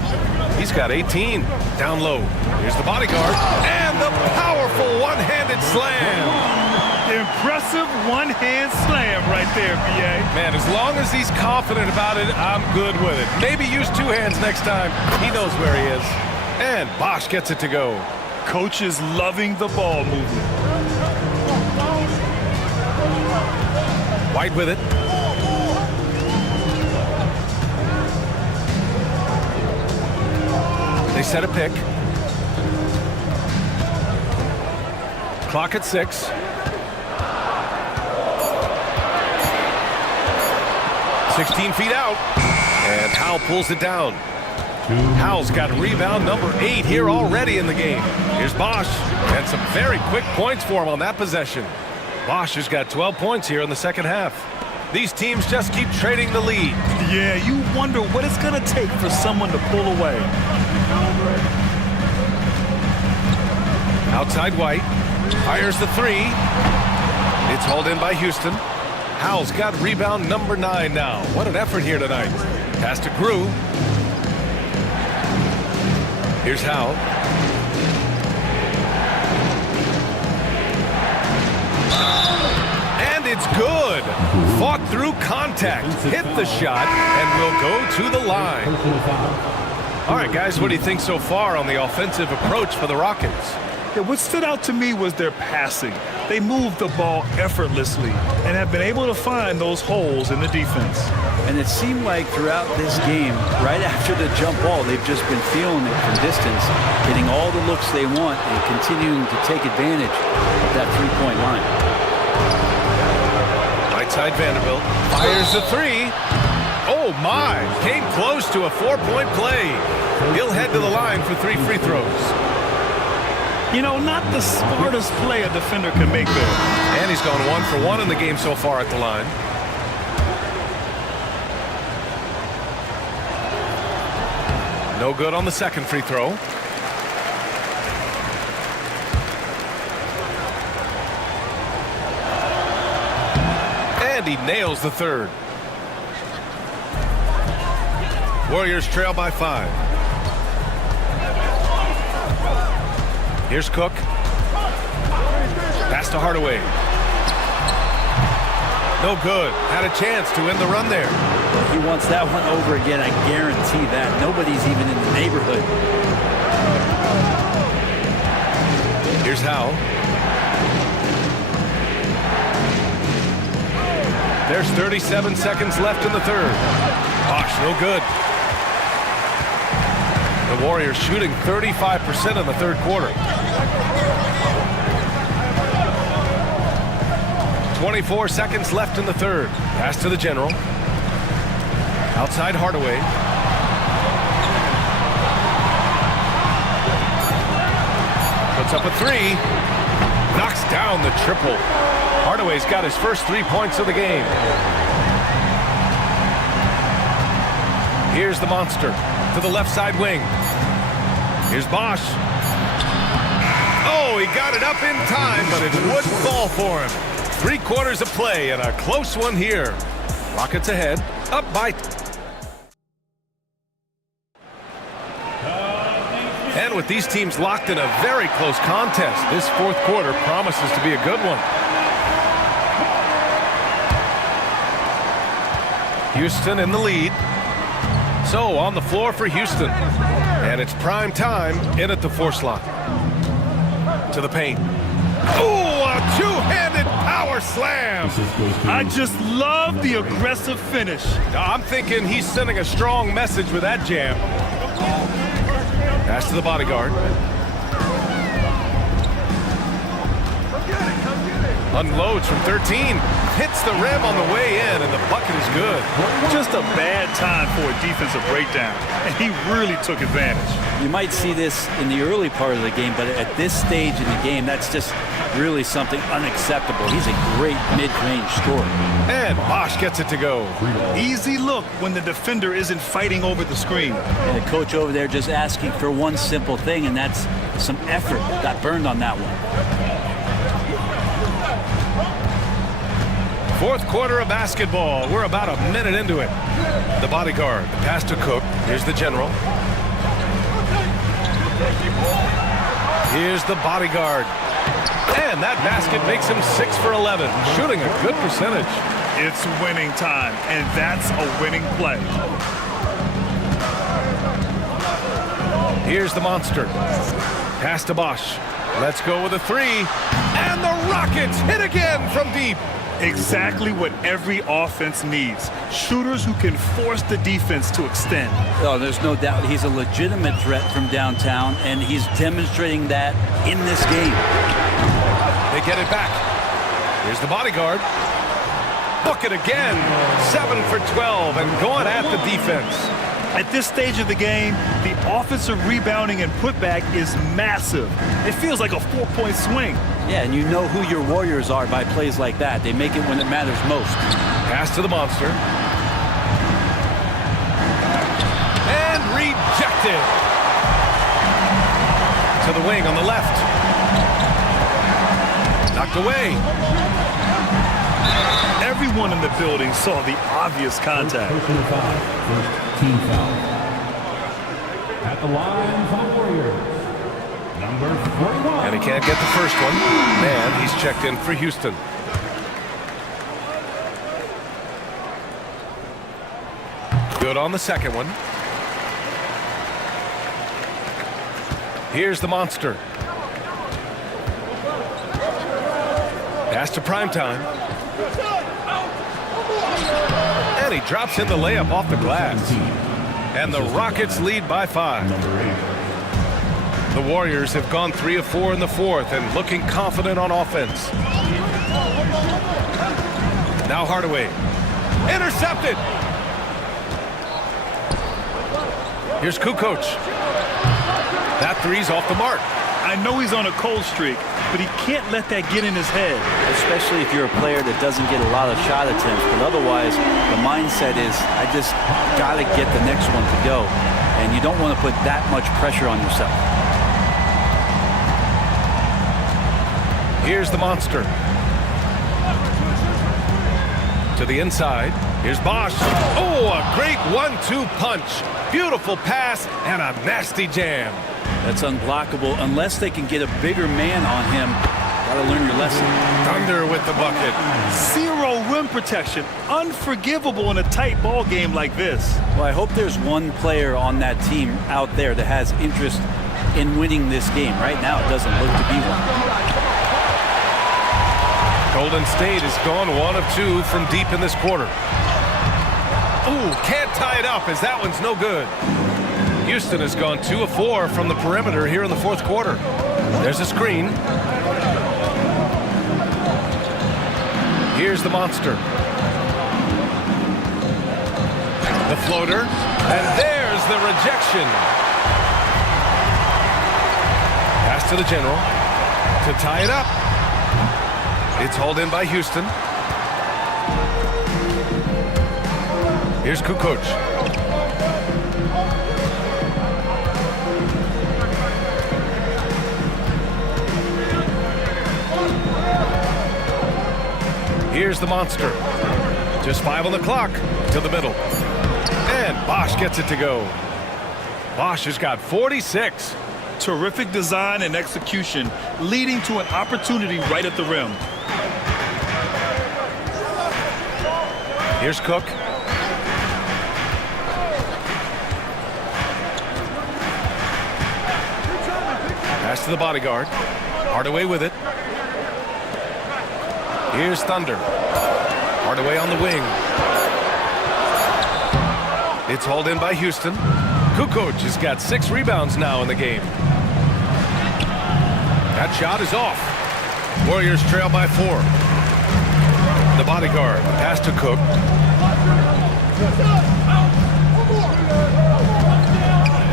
He's got 18. Down low. Here's the bodyguard. And the powerful one-handed slam. Impressive one-hand slam right there, B.A. Man, as long as he's confident about it, I'm good with it. Maybe use 2 hands next time. He knows where he is. And Bosch gets it to go. Coach is loving the ball movement. White with it. They set a pick. Clock at 6. 16 feet out. And Howell pulls it down. Howell's got rebound number 8 here already in the game. Here's Bosch. And some very quick points for him on that possession. Bosch has got 12 points here in the second half. These teams just keep trading the lead. Yeah, you wonder what it's going to take for someone to pull away. Outside White. Fires the 3. It's hauled in by Houston. Howell's got rebound number 9 now. What an effort here tonight. Pass to Grew. Here's Howell. And it's good. Fought through contact. Hit the shot and will go to the line. All right, guys, what do you think so far on the offensive approach for the Rockets? Yeah, what stood out to me was their passing. They moved the ball effortlessly and have been able to find those holes in the defense. And it seemed like throughout this game, right after the jump ball, they've just been feeling it from distance, getting all the looks they want and continuing to take advantage of that three-point line. Right side Vanderbilt fires the 3. Oh my, came close to a 4-point play. He'll head to the line for 3 free throws. You know, not the smartest play a defender can make there. And he's gone 1 for 1 in the game so far at the line. No good on the second free throw. And he nails the third. Warriors trail by 5. Here's Cook. Pass to Hardaway. No good. Had a chance to end the run there. He wants that one over again, I guarantee that. Nobody's even in the neighborhood. Here's Howell. There's 37 seconds left in the third. Bosch, no good. The Warriors shooting 35% in the third quarter. 24 seconds left in the third. Pass to the general. Outside Hardaway. Puts up a 3. Knocks down the triple. Hardaway's got his first 3 points of the game. Here's the monster to the left side wing. Here's Bosch. Oh, he got it up in time, but it wouldn't fall for him. 3 quarters of play and a close one here. Rockets ahead, up by. And with these teams locked in a very close contest, this 4th quarter promises to be a good one. Houston in the lead. So on the floor for Houston. And it's prime time in at the 4 slot. To the paint. Oh, a 2-handed power slam. I just love the aggressive finish. I'm thinking he's sending a strong message with that jam. Pass to the bodyguard. Unloads from 13. Hits the rim on the way in, and the bucket is good. Just a bad time for a defensive breakdown, and he really took advantage. You might see this in the early part of the game, but at this stage in the game, that's just really something unacceptable. He's a great mid-range scorer. And Bosch gets it to go. Easy look when the defender isn't fighting over the screen. And the coach over there just asking for one simple thing, and that's some effort. Got burned on that one. 4th quarter of basketball. We're about a minute into it. The bodyguard, the pass to Cook. Here's the general. Here's the bodyguard. And that basket makes him 6 for 11, shooting a good percentage. It's winning time, and that's a winning play. Here's the monster. Pass to Bosch. Let's go with a 3. And the Rockets hit again from deep. Exactly what every offense needs. Shooters who can force the defense to extend. Oh, there's no doubt he's a legitimate threat from downtown, and he's demonstrating that in this game. They get it back. Here's the bodyguard. Book it again. 7 for 12 and going at the defense. At this stage of the game, the offensive rebounding and putback is massive. It feels like a 4-point swing. Yeah, and you know who your Warriors are by plays like that. They make it when it matters most. Pass to the monster. And rejected. To the wing on the left. Knocked away. Everyone in the building saw the obvious contact. First team foul. At the line for the Warriors, number 41. And he can't get the first one. Man, he's checked in for Houston. Good on the second one. Here's the monster. Pass to primetime. And he drops in the layup off the glass. And the Rockets lead by 5. The Warriors have gone 3 of 4 in the 4th and looking confident on offense. Now Hardaway. Intercepted. Here's Kukoc. That 3's off the mark. I know he's on a cold streak, but he can't let that get in his head. Especially if you're a player that doesn't get a lot of shot attempts. But otherwise, the mindset is, I just got to get the next one to go. And you don't want to put that much pressure on yourself. Here's the monster. To the inside. Here's Bosch. Oh, a great 1-2 punch. Beautiful pass and a nasty jam. That's unblockable unless they can get a bigger man on him. Got to learn your lesson. Thunder with the bucket. 0 rim protection. Unforgivable in a tight ball game like this. Well, I hope there's one player on that team out there that has interest in winning this game. Right now, it doesn't look to be one. Golden State has gone 1 of 2 from deep in this quarter. Ooh, can't tie it up as that one's no good. Houston has gone 2 of 4 from the perimeter here in the 4th quarter. There's a screen. Here's the monster. The floater. And there's the rejection. Pass to the general to tie it up. It's hauled in by Houston. Here's Kukoc. Here's the monster. Just 5 on the clock to the middle. And Bosch gets it to go. Bosch has got 46. Terrific design and execution, leading to an opportunity right at the rim. Here's Cook. Pass to the bodyguard. Hardaway with it. Here's Thunder. Hardaway on the wing. It's hauled in by Houston. Kukoc has got 6 rebounds now in the game. That shot is off. Warriors trail by 4. The bodyguard. Pass to Cook.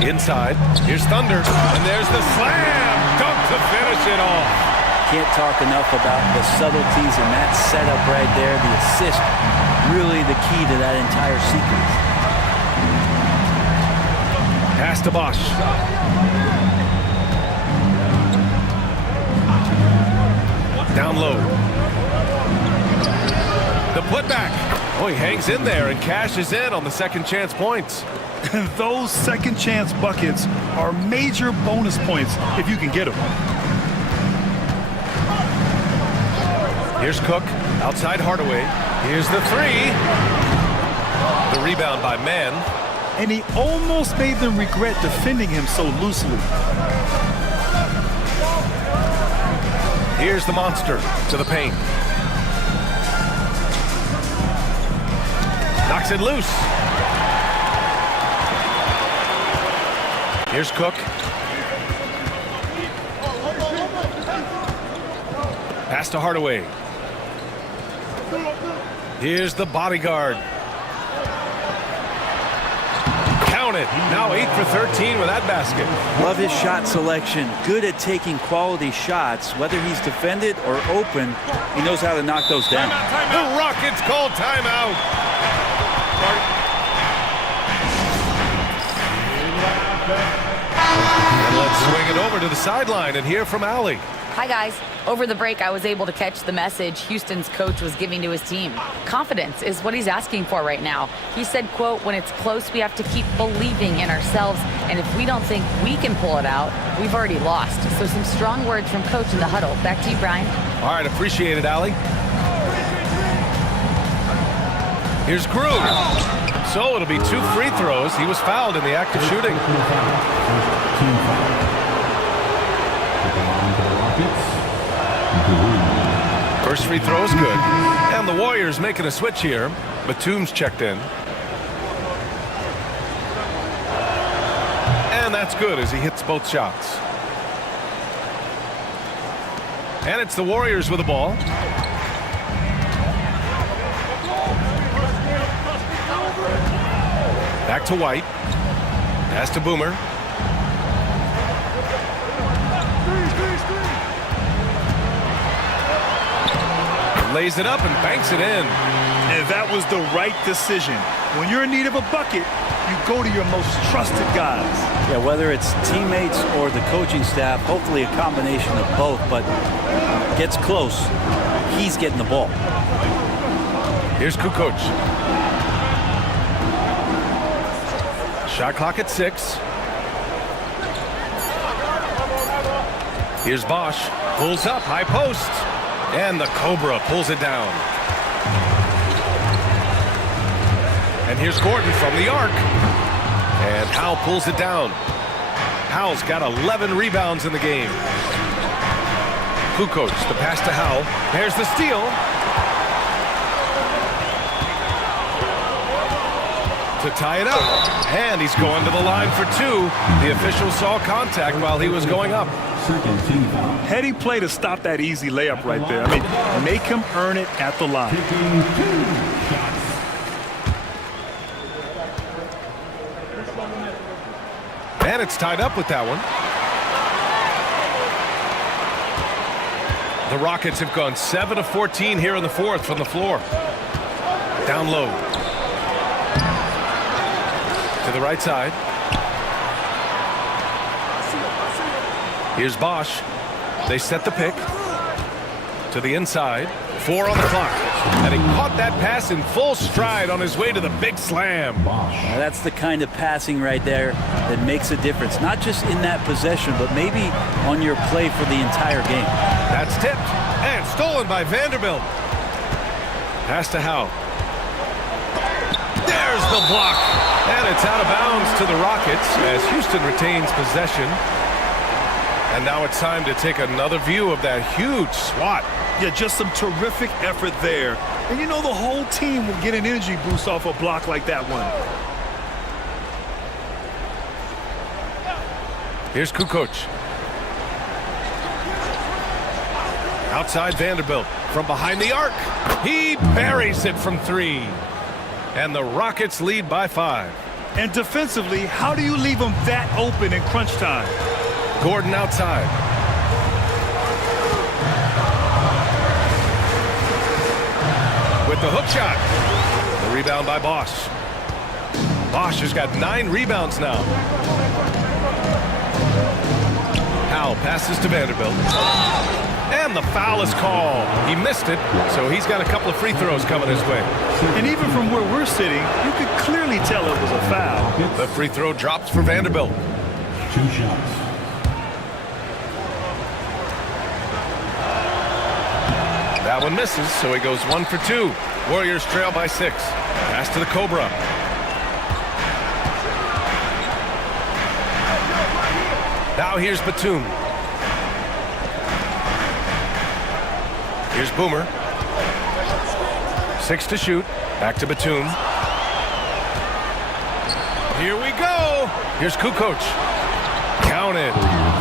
Inside. Here's Thunder. And there's the slam. Dunk to finish it off. Can't talk enough about the subtleties in that setup right there. The assist, really the key to that entire sequence. Pass to Bosch. Down low. The putback. Oh, he hangs in there and cashes in on the second chance points. Those second chance buckets are major bonus points if you can get them. Here's Cook. Outside Hardaway. Here's the 3. The rebound by Mann. And he almost made them regret defending him so loosely. Here's the monster to the paint. Knocks it loose. Here's Cook. Pass to Hardaway. Here's the bodyguard. Count it. Now 8 for 13 with that basket. Love his shot selection. Good at taking quality shots. Whether he's defended or open, he knows how to knock those down. The Rockets call timeout. And let's swing it over to the sideline and hear from Allie. Hi, guys. Over the break, I was able to catch the message Houston's coach was giving to his team. Confidence is what he's asking for right now. He said, quote, when it's close, we have to keep believing in ourselves. And if we don't think we can pull it out, we've already lost. So some strong words from coach in the huddle. Back to you, Brian. All right, appreciate it, Allie. Here's Crew. So it'll be 2 free throws. He was fouled in the act of shooting. First free throw is good. And the Warriors making a switch here. Batum's checked in. And that's good as he hits both shots. And it's the Warriors with the ball. Back to White. Pass to Boomer. Lays it up and banks it in. And that was the right decision. When you're in need of a bucket, you go to your most trusted guys. Yeah, whether it's teammates or the coaching staff, hopefully a combination of both, but gets close, he's getting the ball. Here's Kukoc. Shot clock at 6. Here's Bosch. Pulls up, high post. And the Cobra pulls it down. And here's Gordon from the arc. And Howell pulls it down. Howell's got 11 rebounds in the game. Kukoc, the pass to Howell. There's the steal. To tie it up. And he's going to the line for 2. The official saw contact while he was going up. Heady play to stop that easy layup right there. I mean, make him earn it at the line. And it's tied up with that one. The Rockets have gone 7 of 14 here in the 4th from the floor. Down low. To the right side. Here's Bosch. They set the pick to the inside. 4 on the clock. And he caught that pass in full stride on his way to the big slam. Now, that's the kind of passing right there that makes a difference. Not just in that possession, but maybe on your play for the entire game. That's tipped and stolen by Vanderbilt. Pass to Howe. There's the block. And it's out of bounds to the Rockets as Houston retains possession. And now it's time to take another view of that huge swat. Yeah, just some terrific effort there. And you know the whole team will get an energy boost off a block like that one. Here's Kukoc. Outside Vanderbilt from behind the arc. He buries it from 3. And the Rockets lead by 5. And defensively, how do you leave them that open in crunch time? Gordon outside. With the hook shot. The rebound by Bosch. Bosch has got 9 rebounds now. Howell passes to Vanderbilt. And the foul is called. He missed it, so he's got a couple of free throws coming his way. And even from where we're sitting, you could clearly tell it was a foul. The free throw drops for Vanderbilt. 2 shots. That one misses, so he goes 1 for 2. Warriors trail by 6. Pass to the Cobra. Now here's Batum. Here's Boomer. 6 to shoot. Back to Batum. Here we go. Here's Kukoc. Counted.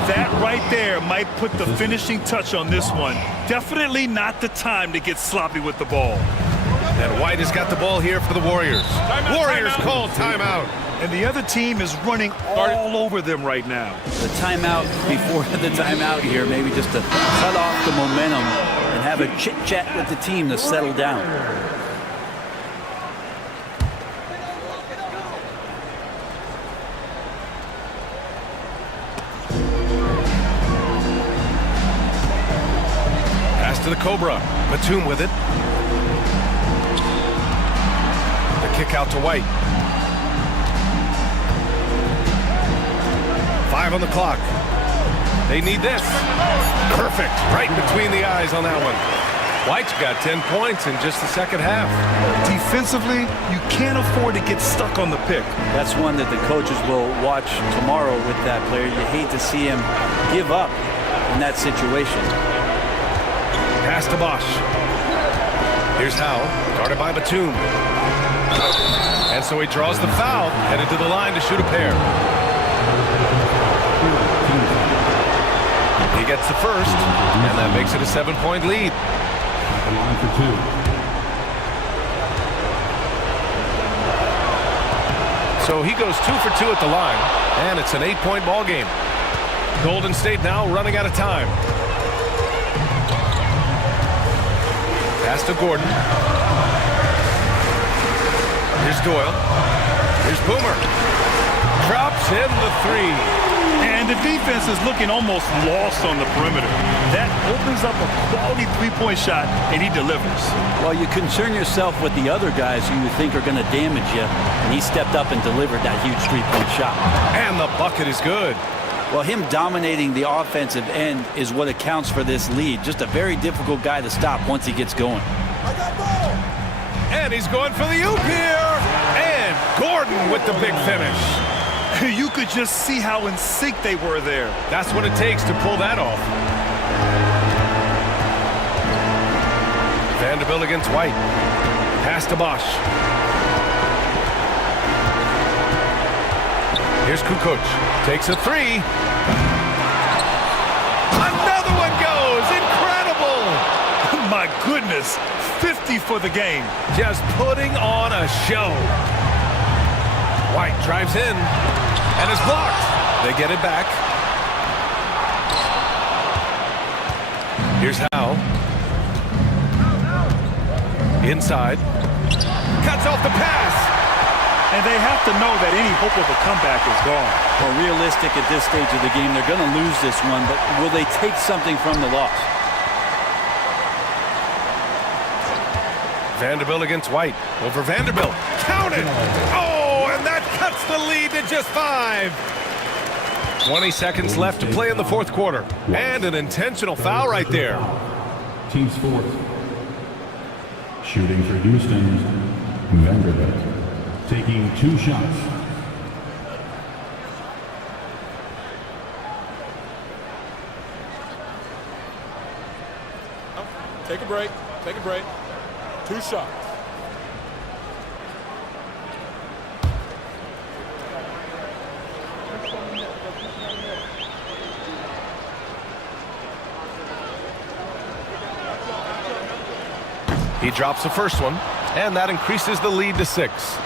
That right there might put the finishing touch on this one. Definitely not the time to get sloppy with the ball. And White has got the ball here for the Warriors. Warriors call timeout. And the other team is running all over them right now. The timeout before the timeout here, maybe just to cut off the momentum and have a chit-chat with the team to settle down. Pass to the Cobra. Batum with it. The kick out to White. 5 on the clock. They need this. Perfect. Right between the eyes on that one. White's got 10 points in just the second half. Defensively, you can't afford to get stuck on the pick. That's one that the coaches will watch tomorrow with that player. You hate to see him give up in that situation. Pass to Bosch. Here's Howe. Guarded by Batum. And so he draws the foul. Headed to the line to shoot a pair. He gets the first, and that makes it a 7-point lead. The line for 2. So he goes 2 for 2 at the line, and it's an 8-point ball game. Golden State now running out of time. Pass to Gordon. Here's Doyle. Here's Boomer. Drops in the 3. And the defense is looking almost lost on the perimeter. That opens up a quality three-point shot, and he delivers. Well, you concern yourself with the other guys who you think are going to damage you, and he stepped up and delivered that huge three-point shot. And the bucket is good. Well, him dominating the offensive end is what accounts for this lead. Just a very difficult guy to stop once he gets going. And he's going for the oop here. And Gordon with the big finish. You could just see how in sync they were there. That's what it takes to pull that off. Vanderbilt against White. Pass to Bosch. Here's Kukoc. Takes a 3. Another one goes. Incredible. My goodness. 50 for the game. Just putting on a show. White drives in and is blocked. They get it back. Here's Howe. Inside. Cuts off the pass. And they have to know that any hope of a comeback is gone. Well, realistic at this stage of the game, they're going to lose this one, but will they take something from the loss? Vanderbilt against White. Over Vanderbilt. Count it! Oh, and that cuts the lead to just 5. 20 seconds left to play in the fourth quarter. And an intentional foul right there. Team sports. Shooting for Houston, Vanderbilt. Taking 2 shots. Take a break. Take a break. 2 shots. He drops the first one, and that increases the lead to 6.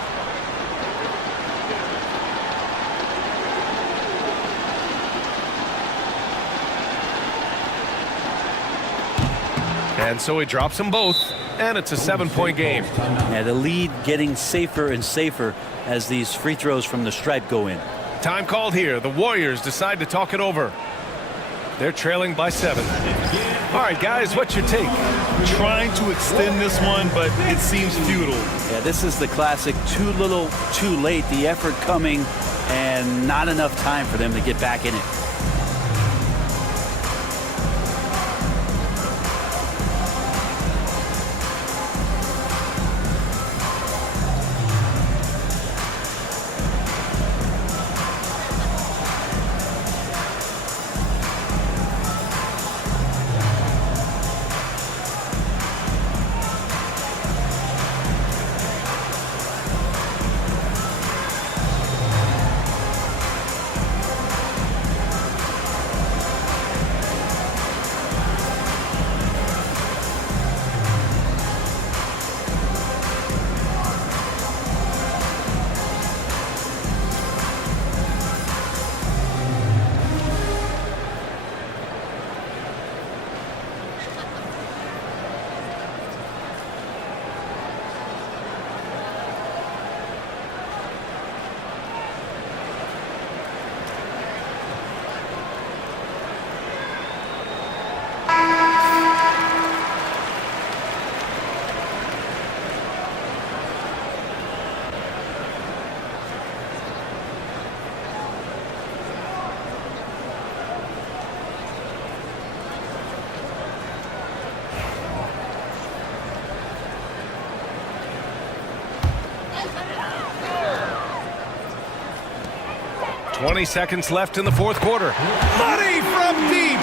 And so he drops them both, and it's a 7-point game. Yeah, the lead getting safer and safer as these free throws from the stripe go in. Time called here. The Warriors decide to talk it over. They're trailing by 7. All right, guys, what's your take? Trying to extend this one, but it seems futile. Yeah, this is the classic too little, too late. The effort coming and not enough time for them to get back in it. .20 seconds left in the fourth quarter. Money from deep.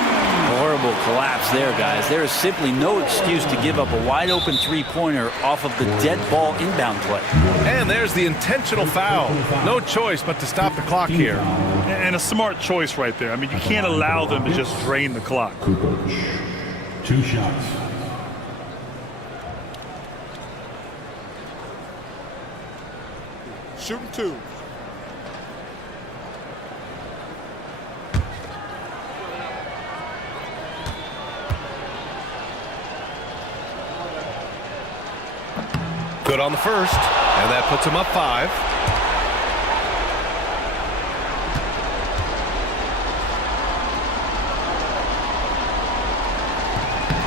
Horrible collapse there, guys. There is simply no excuse to give up a wide open three-pointer off of the dead ball inbound play. And there's the intentional foul. No choice but to stop the clock here. And a smart choice right there. I mean, you can't allow them to just drain the clock. 2 shots. Shooting 2. Good on the first, and that puts him up 5.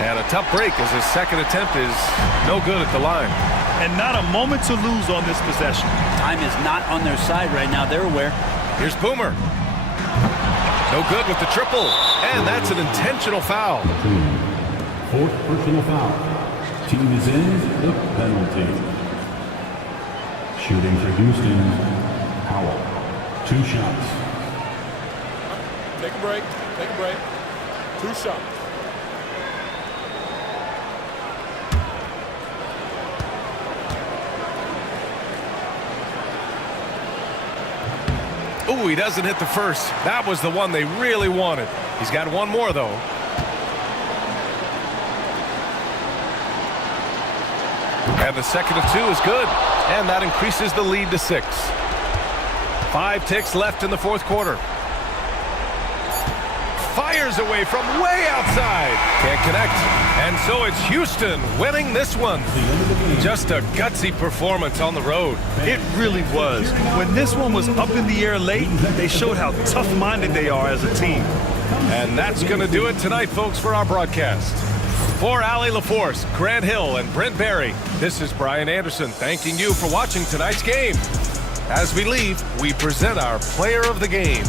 And a tough break as his second attempt is no good at the line. And not a moment to lose on this possession. Time is not on their side right now. They're aware. Here's Boomer. No good with the triple, and that's an intentional foul. 4th personal foul. Team is in the penalty. Shooting for Houston, Howell. 2 shots. Take a break. Take a break. 2 shots. Ooh, he doesn't hit the first. That was the one they really wanted. He's got one more, though. And the second of 2 is good. And that increases the lead to 6. 5 ticks left in the fourth quarter. Fires away from way outside. Can't connect. And so it's Houston winning this one. Just a gutsy performance on the road. It really was. When this one was up in the air late, they showed how tough-minded they are as a team. And that's going to do it tonight, folks, for our broadcast. For Ali LaForce, Grant Hill, and Brent Barry, this is Brian Anderson thanking you for watching tonight's game. As we leave, we present our player of the game.